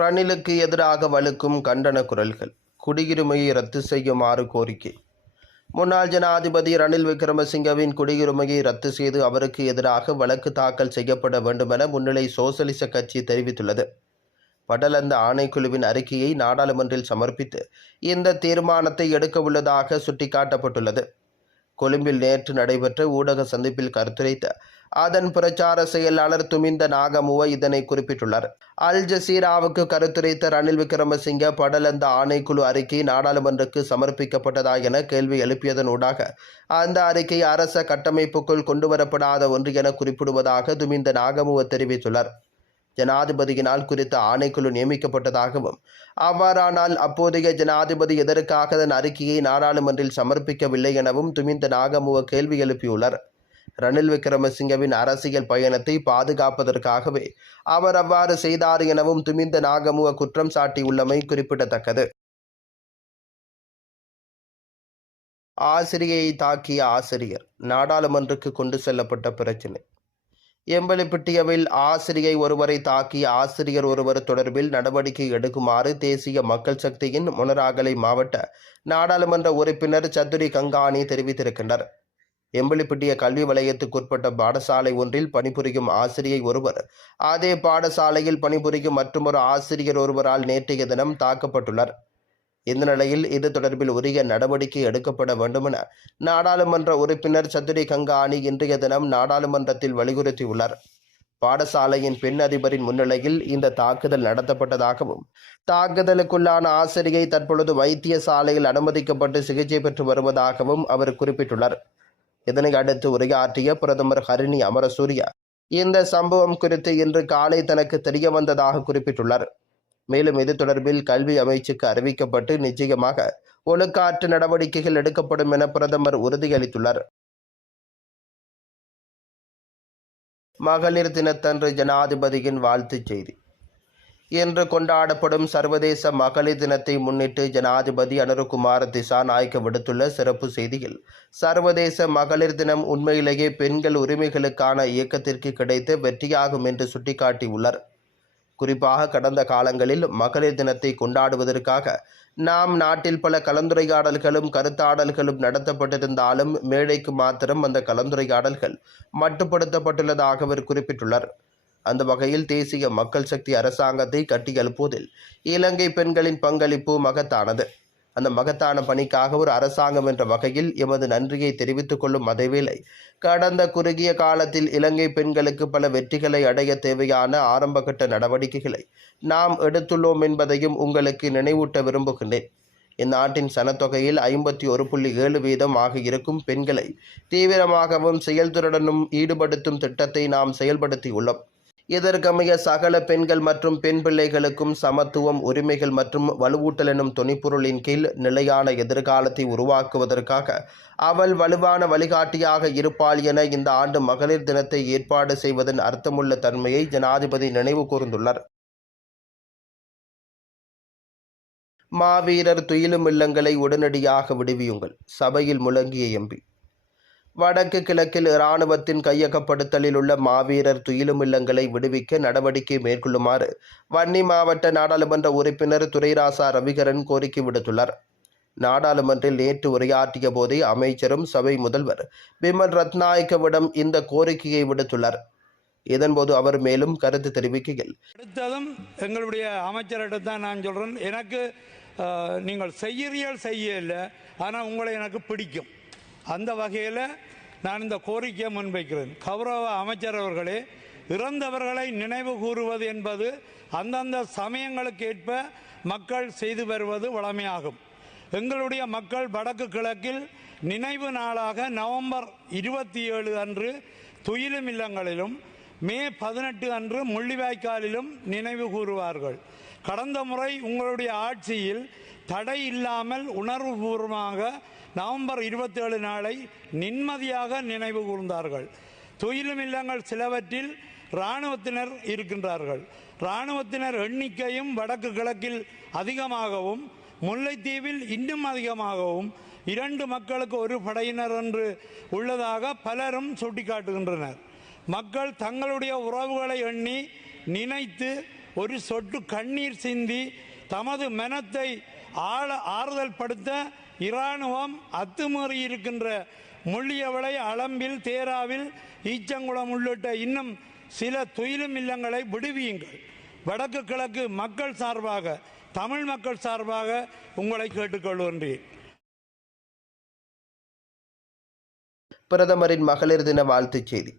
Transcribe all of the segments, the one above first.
ரணிலுக்கு எதிராக வலுக்கும் கண்டன குரல்கள். குடியுரிமையை ரத்து செய்யுமாறு கோரிக்கை. முன்னாள் ஜனாதிபதி ரணில் விக்ரமசிங்கவின் குடியுரிமையை ரத்து செய்து அவருக்கு எதிராக வழக்கு தாக்கல் செய்யப்பட வேண்டுமென முன்னிலை சோசலிச கட்சி தெரிவித்துள்ளது. படலந்த ஆணைக்குழுவின் அறிக்கையை நாடாளுமன்றில் சமர்ப்பித்து இந்த தீர்மானத்தை எடுக்கவுள்ளதாக சுட்டிக்காட்டப்பட்டுள்ளது. கொழும்பில் நேற்று நடைபெற்ற ஊடக சந்திப்பில் கருத்துரைத்த அதன் பிரச்சார செயலாளர் துமிந்த நாகமுவ இதனை குறிப்பிட்டுள்ளார். அல் ஜசீராவுக்கு கருத்துரைத்த ரணில் விக்ரமசிங்க படலந்த ஆணைக்குழு அறிக்கை நாடாளுமன்றக்கு சமர்ப்பிக்கப்பட்டதா என கேள்வி எழுப்பியதன் ஊடாக அந்த அறிக்கை அரச கட்டமைப்புக்குள் கொண்டுவரப்படாத ஒன்று என குறிப்பிடுவதாக துமிந்த நாகமுவ தெரிவித்துள்ளார். ஜனாதிபதியினால் குறித்த ஆணைக்குழு நியமிக்கப்பட்டதாகவும் அவ்வாறானால் அப்போதைய ஜனாதிபதி எதற்காக அதன் அறிக்கையை நாடாளுமன்றில் சமர்ப்பிக்கவில்லை எனவும் துமிந்த நாகமுவ கேள்வி எழுப்பியுள்ளார். ரணில் விக்ரமசிங்கவின் அரசியல் பயணத்தை பாதுகாப்பதற்காகவே அவர் அவ்வாறு செய்தார் எனவும் துமிந்த நாகமுக குற்றம் சாட்டியுள்ளமை குறிப்பிடத்தக்கது. ஆசிரியை தாக்கிய ஆசிரியர் நாடாளுமன்றுக்கு கொண்டு செல்லப்பட்ட பிரச்சினை. எம்பலிப்பிட்டியவில் ஆசிரியை ஒருவரை தாக்கிய ஆசிரியர் ஒருவர் தொடர்பில் நடவடிக்கை எடுக்குமாறு தேசிய மக்கள் சக்தியின் முனராகலை மாவட்ட நாடாளுமன்ற உறுப்பினர் சதுரி கங்காணி தெரிவித்திருக்கின்றார் எம்பலிப்பிட்டிய கல்வி வலயத்துக்குட்பட்ட பாடசாலை ஒன்றில் பணிபுரியும் ஆசிரியை ஒருவர். அதே பாடசாலையில் பணிபுரியும் மற்றொரு ஆசிரியர் ஒருவரால் நேற்றைய தினம் தாக்கப்பட்டுள்ளார். இந்த நிலையில் இது தொடர்பில் உரிய நடவடிக்கை எடுக்கப்பட வேண்டுமென நாடாளுமன்ற உறுப்பினர் சதுரி கங்காணி இன்றைய தினம் நாடாளுமன்றத்தில் வலியுறுத்தியுள்ளார். பாடசாலையின் பெண் அதிபரின் முன்னிலையில் இந்த தாக்குதல் நடத்தப்பட்டதாகவும் தாக்குதலுக்குள்ளான ஆசிரியை தற்பொழுது வைத்தியசாலையில் அனுமதிக்கப்பட்டு சிகிச்சை பெற்று வருவதாகவும் அவர் குறிப்பிட்டுள்ளார். இதனை அடுத்து உரையாற்றிய பிரதமர் ஹரிணி அமரசூரிய இந்த சம்பவம் குறித்து இன்று காலை தனக்கு தெரிய வந்ததாக குறிப்பிட்டுள்ளார். மேலும் இது தொடர்பில் கல்வி அமைச்சுக்கு அறிவிக்கப்பட்டு நிச்சயமாக ஒழுக்காற்று நடவடிக்கைகள் எடுக்கப்படும் என பிரதமர் உறுதியளித்துள்ளார். மகளிர் தினத்தன்று ஜனாதிபதியின் வாழ்த்துச் செய்தி. இன்று கொண்டாடப்படும் சர்வதேச மகளிர் தினத்தை முன்னிட்டு ஜனாதிபதி அனுருகுமார் திசாநாயக்க விடுத்துள்ள சிறப்பு செய்தியில் சர்வதேச மகளிர் தினம் உண்மையிலேயே பெண்கள் உரிமைகளுக்கான இயக்கத்திற்கு கிடைத்த வெற்றியாகும் என்று சுட்டிக்காட்டியுள்ளார். குறிப்பாக கடந்த காலங்களில் மகளிர் தினத்தை கொண்டாடுவதற்காக நாம் நாட்டில் பல கலந்துரையாடல்களும் கருத்தாடல்களும் நடத்தப்பட்டிருந்தாலும் மேடைக்கு மாத்திரம் அந்த கலந்துரையாடல்கள் மட்டுப்படுத்தப்பட்டுள்ளதாக அவர் குறிப்பிட்டுள்ளார். அந்த வகையில் தேசிய மக்கள் சக்தி அரசாங்கத்தை கட்டியெழுப்புவதில் இலங்கை பெண்களின் பங்களிப்பு மகத்தானது. அந்த மகத்தான பணிக்காக ஒரு அரசாங்கம் என்ற வகையில் எமது நன்றியை தெரிவித்துக் கொள்ளும் அதேவேளை கடந்த குறுகிய காலத்தில் இலங்கை பெண்களுக்கு பல வெற்றிகளை அடைய தேவையான ஆரம்பகட்ட நடவடிக்கைகளை நாம் எடுத்துள்ளோம் என்பதையும் உங்களுக்கு நினைவூட்ட விரும்புகின்றேன். இந்நாட்டின் சனத்தொகையில் ஐம்பத்தி ஒரு புள்ளி ஏழு வீதம் ஆக இருக்கும் பெண்களை தீவிரமாகவும் செயல்திறனும் ஈடுபடுத்தும் திட்டத்தை நாம் செயல்படுத்தியுள்ளோம். இதற்கமைய சகல பெண்கள் மற்றும் பெண் பிள்ளைகளுக்கும் சமத்துவம் உரிமைகள் மற்றும் வலுவூட்டல் எனும் துணிப்பொருளின் கீழ் நிலையான எதிர்காலத்தை உருவாக்குவதற்காக அவள் வலுவான வழிகாட்டியாக இருப்பாள் என இந்த ஆண்டு மகளிர் தினத்தை ஏற்பாடு செய்வதன் அர்த்தமுள்ள தன்மையை ஜனாதிபதி நினைவு கூர்ந்துள்ளார். மாவீரர் துயிலும் இல்லங்களை உடனடியாக விடுவியுங்கள். சபையில் முழங்கிய எம்பி. வடக்கு கிழக்கில் இராணுவத்தின் கையகப்படுத்தலில் உள்ள மாவீரர் துயிலும் இல்லங்களை விடுவிக்க நடவடிக்கை மேற்கொள்ளுமாறு வன்னி மாவட்ட நாடாளுமன்ற உறுப்பினர் துரைராசா ரவிகரன் கோரிக்கை விடுத்துள்ளார். நாடாளுமன்றில் நேற்று உரையாற்றிய போதே அமைச்சரும் சபை முதல்வர் பிமல் ரத்நாயக்கவிடம் இந்த கோரிக்கையை விடுத்துள்ளார். இதன்போது அவர் மேலும் கருத்து தெரிவிக்கையில் அடுத்ததும் எங்களுடைய அமைச்சர்கிட்ட தான் நான் சொல்கிறேன் எனக்கு நீங்கள் செய்யறியல் செய்யல ஆனால் உங்களை எனக்கு பிடிக்கும். அந்த வகையில் நான் இந்த கோரிக்கையை முன்வைக்கிறேன். கௌரவ அமைச்சர் அவர்களே இறந்தவர்களை நினைவு கூறுவது என்பது அந்தந்த சமயங்களுக்கு ஏற்ப மக்கள் செய்து வருவது வழமையாகும் எங்களுடைய மக்கள் வடக்கு கிழக்கில் நினைவு நாளாக நவம்பர் இருபத்தி ஏழு அன்று துயிலும் இல்லங்களிலும் மே பதினெட்டு அன்று முள்ளிவாய்க்காலிலும் நினைவு கூறுவார்கள். கடந்த முறை உங்களுடைய ஆட்சியில் தடை இல்லாமல் உணர்வுபூர்வமாக நவம்பர் இருபத்தேழு நாளை நிம்மதியாக நினைவு கூர்ந்தார்கள். துயிலும் இல்லங்கள் சிலவற்றில் இராணுவத்தினர் இருக்கின்றார்கள். இராணுவத்தினர் எண்ணிக்கையும் வடக்கு கிழக்கில் அதிகமாகவும் முல்லைத்தீவில் இன்னும் அதிகமாகவும் இரண்டு மக்களுக்கு ஒரு படையினர் என்று உள்ளதாக பலரும் சுட்டிக்காட்டுகின்றனர். மக்கள் தங்களுடைய உறவுகளை எண்ணி நினைத்து ஒரு சொட்டு கண்ணீர் சிந்தி தமது மனத்தை ஆழ ஆறுதல் படுத்த இராணுவம் அத்துமீறி இருக்கின்ற முள்ளியவளை அளம்பில் தேராவில் ஈச்சங்குளம் உள்ளிட்ட இன்னும் சில துயிலும் இல்லங்களை விடுவியுங்கள். வடக்கு கிழக்கு மக்கள் சார்பாக தமிழ் மக்கள் சார்பாக உங்களை கேட்டுக்கொள்கின்றேன். பிரதமரின் மகளிர் தின வாழ்த்துச் செய்தி.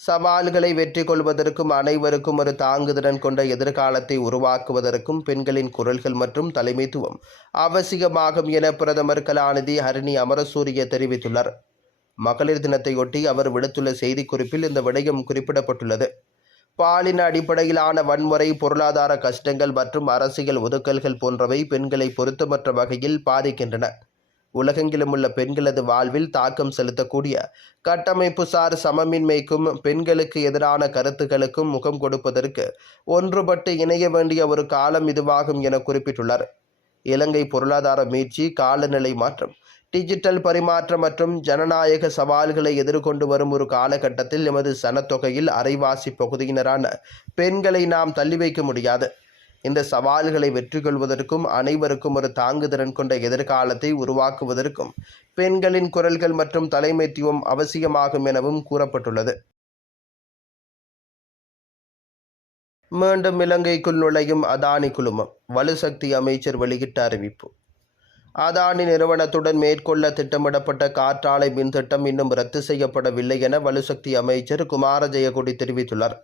சவால்களை வெற்றி கொள்வதற்கும் அனைவருக்கும் ஒரு தாங்குதிறன் கொண்ட எதிர்காலத்தை உருவாக்குவதற்கும் பெண்களின் குரல்கள் மற்றும் தலைமைத்துவம் அவசியமாகும் என பிரதமர் கலாநிதி ஹரிணி அமரசூரிய தெரிவித்துள்ளார். மகளிர் தினத்தையொட்டி அவர் விடுத்துள்ள செய்திக்குறிப்பில் இந்த விடயம் குறிப்பிடப்பட்டுள்ளது. பாலின அடிப்படையிலான வன்முறை பொருளாதார கஷ்டங்கள் மற்றும் அரசியல் ஒதுக்கல்கள் போன்றவை பெண்களை பொருத்தமற்ற வகையில் பாதிக்கின்றன. உலகெங்கிலும் உள்ள பெண்களது வாழ்வில் தாக்கம் செலுத்தக்கூடிய கட்டமைப்புசார் சமமின்மைக்கும் பெண்களுக்கு எதிரான கருத்துக்களுக்கும் முகம் கொடுப்பதற்கு ஒன்றுபட்டு இணைய வேண்டிய ஒரு காலம் இதுவாகும் என குறிப்பிட்டுள்ளார். இலங்கை பொருளாதார மீட்சி காலநிலை மாற்றம் டிஜிட்டல் பரிமாற்றம் மற்றும் ஜனநாயக சவால்களை எதிர்கொண்டு வரும் ஒரு காலகட்டத்தில் எமது சனத்தொகையில் அரைவாசி பகுதியினரான பெண்களை நாம் தள்ளி வைக்க முடியாது. இந்த சவால்களை வெற்றி கொள்வதற்கும் அனைவருக்கும் ஒரு தாங்குதிறன் கொண்ட எதிர்காலத்தை உருவாக்குவதற்கும் பெண்களின் குரல்கள் மற்றும் தலைமைத்துவம் அவசியமாகும் எனவும் கூறப்பட்டுள்ளது. மீண்டும் இலங்கைக்குள் நுழையும் அதானி குழுமம் வலுசக்தி அமைச்சர் வெளியிட்ட அறிவிப்பு. அதானி நிறுவனத்துடன் மேற்கொள்ள திட்டமிடப்பட்ட காற்றாலை மின் திட்டம் இன்னும் ரத்து செய்யப்படவில்லை என வலுசக்தி அமைச்சர் குமார ஜெயக்குடி தெரிவித்துள்ளார்.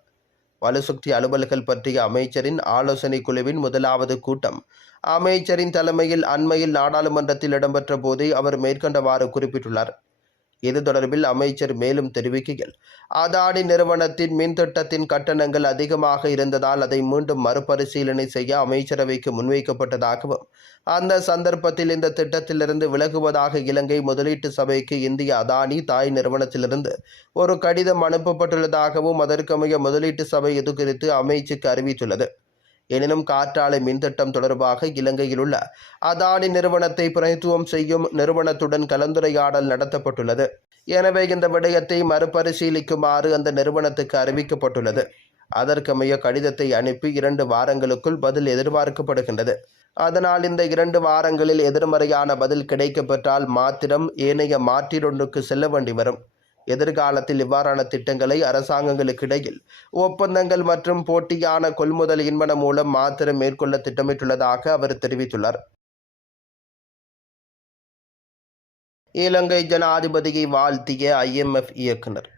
வலுசக்தி அலுவல்கள் பற்றிய அமைச்சரின் ஆலோசனை குழுவின் முதலாவது கூட்டம். அமைச்சரின் தலைமையில் அண்மையில் நாடாளுமன்றத்தில் இடம்பெற்ற போதே அவர் மேற்கண்டவாறு குறிப்பிட்டுள்ளார். இது தொடர்பில் அமைச்சர் மேலும் தெரிவிக்கையில் அதானி நிறுவனத்தின் மின் திட்டத்தின் கட்டணங்கள் அதிகமாக இருந்ததால் அதை மீண்டும் மறுபரிசீலனை செய்ய அமைச்சரவைக்கு முன்வைக்கப்பட்டதாகவும் அந்த சந்தர்ப்பத்தில் இந்த திட்டத்திலிருந்து விலகுவதாக இலங்கை முதலீட்டு சபைக்கு இந்திய அதானி தாய் நிறுவனத்திலிருந்து ஒரு கடிதம் அனுப்பப்பட்டுள்ளதாகவும் அதற்கமைய முதலீட்டு சபை இது குறித்து அமைச்சுக்கு அறிவித்துள்ளது. எனினும் காற்றாலை மின்திட்டம் தொடர்பாக இலங்கையில் உள்ள அதானி நிறுவனத்தை பிரதித்துவம் செய்யும் நிறுவனத்துடன் கலந்துரையாடல் நடத்தப்பட்டுள்ளது. எனவே இந்த விடயத்தை மறுபரிசீலிக்குமாறு அந்த நிறுவனத்துக்கு அறிவிக்கப்பட்டுள்ளது. அதற்கமைய கடிதத்தை அனுப்பி இரண்டு வாரங்களுக்குள் பதில் எதிர்பார்க்கப்படுகின்றது. அதனால் இந்த இரண்டு வாரங்களில் எதிர்மறையான பதில் கிடைக்கப்பெற்றால் மாத்திரம் ஏனைய மாற்றீடொன்றுக்கு செல்ல வேண்டி வரும். எதிர்காலத்தில் இவ்வாறான திட்டங்களை அரசாங்கங்களுக்கிடையில் ஒப்பந்தங்கள் மற்றும் போட்டியான கொள்முதல் இன்பன மூலம் மாத்திரம் மேற்கொள்ள திட்டமிட்டுள்ளதாக அவர் தெரிவித்துள்ளார். இலங்கை ஜனாதிபதியை வாழ்த்திய ஐஎம்எஃப் இயக்குனர்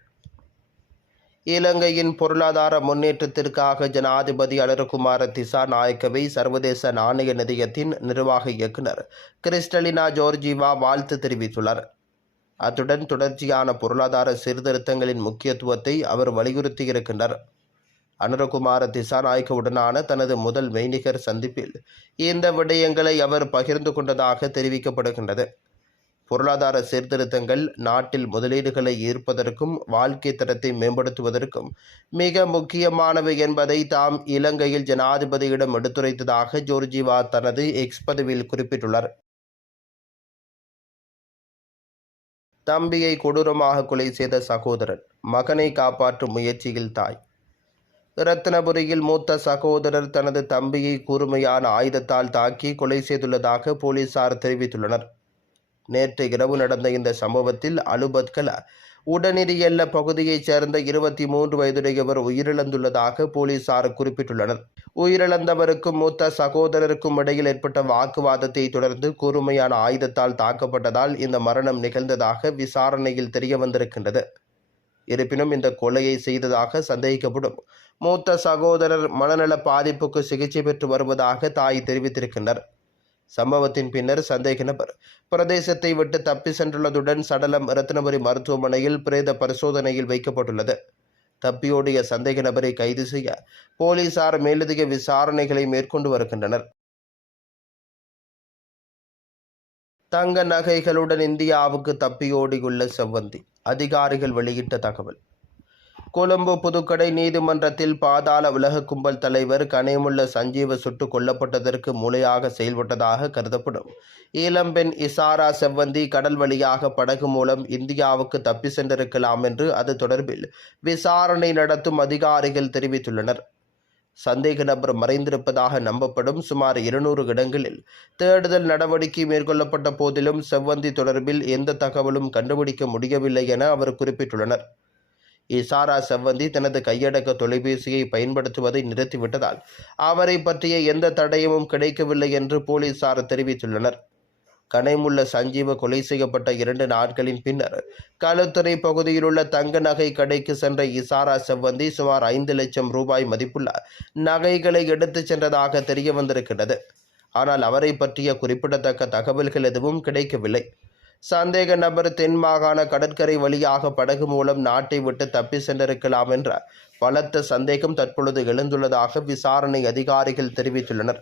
இலங்கையின் பொருளாதார முன்னேற்றத்திற்காக ஜனாதிபதி அலரகுமார திசா நாயக்கவை சர்வதேச நாணய நிதியத்தின் நிர்வாக இயக்குனர் கிறிஸ்டலினா ஜோர்ஜிவா வாழ்த்து தெரிவித்துள்ளார். அத்துடன் தொடர்ச்சியான பொருளாதார சீர்திருத்தங்களின் முக்கியத்துவத்தை அவர் வலியுறுத்தியிருக்கின்றார். அனுரகுமார திசாநாயக்கவுடனான தனது முதல் மெய்நிகர் சந்திப்பில் இந்த விடயங்களை அவர் பகிர்ந்து கொண்டதாக தெரிவிக்கப்படுகின்றது. பொருளாதார சீர்திருத்தங்கள் நாட்டில் முதலீடுகளை ஈர்ப்பதற்கும் வாழ்க்கை தரத்தை மேம்படுத்துவதற்கும் மிக முக்கியமானவை என்பதை தாம் இலங்கையில் ஜனாதிபதியிடம் எடுத்துரைத்ததாக ஜோர்ஜிவா தனது எக்ஸ் பதிவில் குறிப்பிட்டுள்ளார். தம்பியை கொடூரமாக கொலை செய்த சகோதரன். மகனை காப்பாற்றும் முயற்சியில் தாய். ரத்னபுரியில் மூத்த சகோதரர் தனது தம்பியை கூர்மையான ஆயுதத்தால் தாக்கி கொலை செய்துள்ளதாக போலீசார் தெரிவித்துள்ளனர். நேற்று இரவு நடந்த இந்த சம்பவத்தில் அலுபத்கல உடனடியல்ல பகுதியைச் சேர்ந்த இருபத்தி மூன்று வயதுடையவர் உயிரிழந்துள்ளதாக போலீசார் குறிப்பிட்டுள்ளனர். உயிரிழந்தவருக்கும் மூத்த சகோதரருக்கும் இடையில் ஏற்பட்ட வாக்குவாதத்தை தொடர்ந்து கூர்மையான ஆயுதத்தால் தாக்கப்பட்டதால் இந்த மரணம் நிகழ்ந்ததாக விசாரணையில் தெரிய வந்திருக்கின்றது இருப்பினும் இந்த கொலையை செய்ததாக சந்தேகிக்கப்படும் மூத்த சகோதரர் மனநல பாதிப்புக்கு சிகிச்சை பெற்று வருவதாக தாய் தெரிவித்திருக்கின்றனர். சம்பவத்தின் பின்னர் சந்தேக நபர் பிரதேசத்தை விட்டு தப்பி சென்றுள்ளதுடன் சடலம் ரத்னபுரி மருத்துவமனையில் பிரேத பரிசோதனையில் வைக்கப்பட்டுள்ளது. தப்பியோடிய சந்தேக நபரை கைது செய்ய போலீசார் மேலதிக விசாரணைகளை மேற்கொண்டு வருகின்றனர். தங்க நகைகளுடன் இந்தியாவுக்கு தப்பியோடியுள்ள செவ்வந்தி அதிகாரிகள் வெளியிட்ட தகவல். கொழும்பு புதுக்கடை நீதிமன்றத்தில் பாதாள உலக கும்பல் தலைவர் கனேமுள்ள சஞ்சீவ சுட்டுக் கொல்லப்பட்டதற்கு மூளையாக செயல்பட்டதாக கருதப்படும். இளம்பெண் இசாரா செவ்வந்தி கடல் வழியாக படகு மூலம் இந்தியாவுக்கு தப்பி சென்றிருக்கலாம் என்று அது தொடர்பில் விசாரணை நடத்தும் அதிகாரிகள் தெரிவித்துள்ளனர். சந்தேக நபர் மறைந்திருப்பதாக நம்பப்படும் சுமார் இருநூறு இடங்களில் தேடுதல் நடவடிக்கை மேற்கொள்ளப்பட்ட போதிலும் செவ்வந்தி தொடர்பில் எந்த தகவலும் கண்டுபிடிக்க முடியவில்லை என அவர் குறிப்பிட்டுள்ளனர். இசாரா செவ்வந்தி தனது கையடக்க தொலைபேசியை பயன்படுத்துவதை நிறுத்திவிட்டதால் அவரை பற்றிய எந்த தடயமும் கிடைக்கவில்லை என்று போலீசார் தெரிவித்துள்ளனர். கனைமுள்ள சஞ்சீவ கொலை செய்யப்பட்ட இரண்டு நாட்களின் பின்னர் களுத்துறை பகுதியில் உள்ள தங்க நகை கடைக்கு சென்ற இசாரா செவ்வந்தி சுமார் ஐந்து லட்சம் ரூபாய் மதிப்புள்ள நகைகளை எடுத்துச் சென்றதாக தெரிய வந்திருக்கிறது ஆனால் அவரை பற்றிய குறிப்பிடத்தக்க தகவல்கள் எதுவும் கிடைக்கவில்லை. சந்தேக நபர் தென் மாகாண கடற்கரை வழியாக படகு மூலம் நாட்டை விட்டு தப்பி சென்றிருக்கலாம் என்ற பலத்த சந்தேகம் தற்பொழுது எழுந்துள்ளதாக விசாரணை அதிகாரிகள் தெரிவித்துள்ளனர்.